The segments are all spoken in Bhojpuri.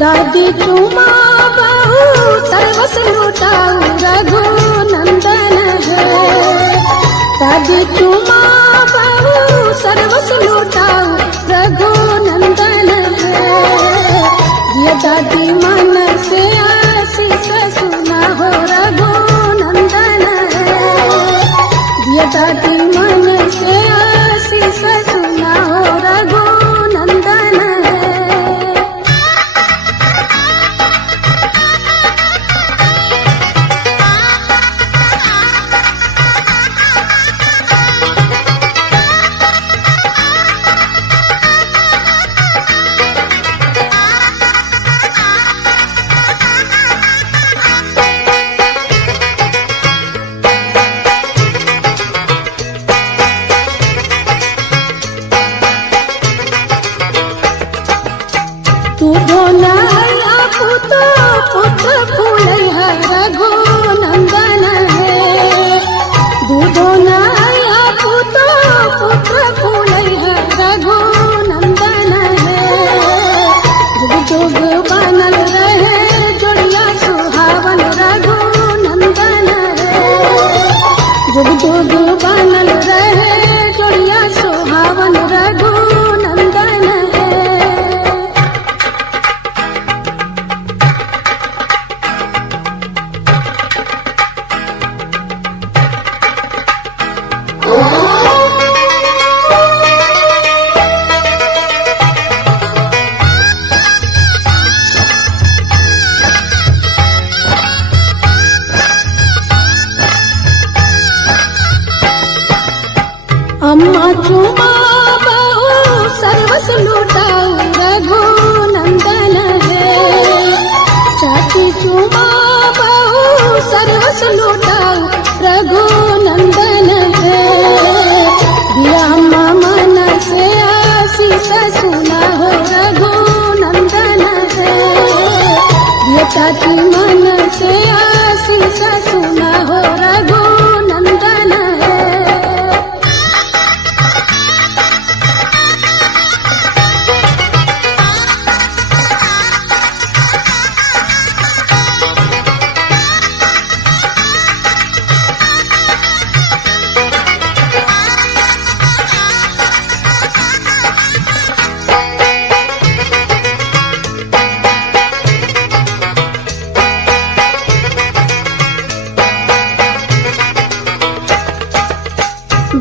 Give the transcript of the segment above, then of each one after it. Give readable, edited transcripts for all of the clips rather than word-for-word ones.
दादी चुमा बहू सर्वस लुटाऊ रघुनंदन है। दादी चुमा बहू सर्वस लुटाऊ रघुनंदन है। ये दादी मन से आशीष सुना हो रघुनंदन है। ये दादी मन से आशीष सुना हो रघुनंदन है। तू धोनाया पुत्र पुत्र फूलैया रघुनंदन है। दूधोनाया पुत्र पुत्र फूलैया रघुनंदन है। जुग जुग बनल रहे जोड़िया सुहावन रघुनंदन है। जुग जुग बनल रहे जोड़िया सुहावन रघुनंदन है। अम्मा चुमा बहू सर्वस लुटाऊ रघुनंदन है। चाची चुमा बहू सर्वस लुटाऊ रघुनंदन है। दिया अम्मा मन से आशीष सुना हो रघुनंदन है। दिया चाची मन से आशीष सुना हो रघुनंदन है।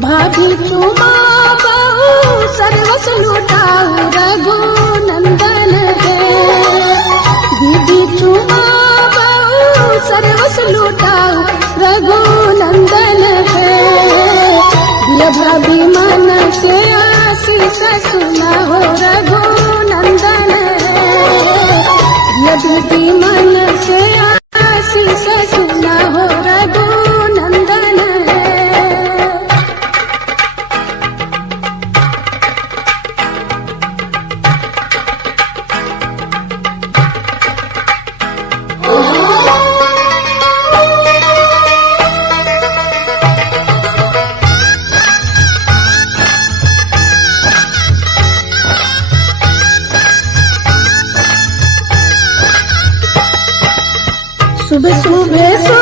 भाभी चुमा बहू सर्वस लुटाऊ रघुनंदन है। दीदी चुमा बहू सर्वस लुटाऊ रघुनंदन है। दिया भाभी मन से आशीष सुना हो रघुनंदन है। दिया दीदी मन से आशीष सुना हो रघुनंदन है। सुबह सुबह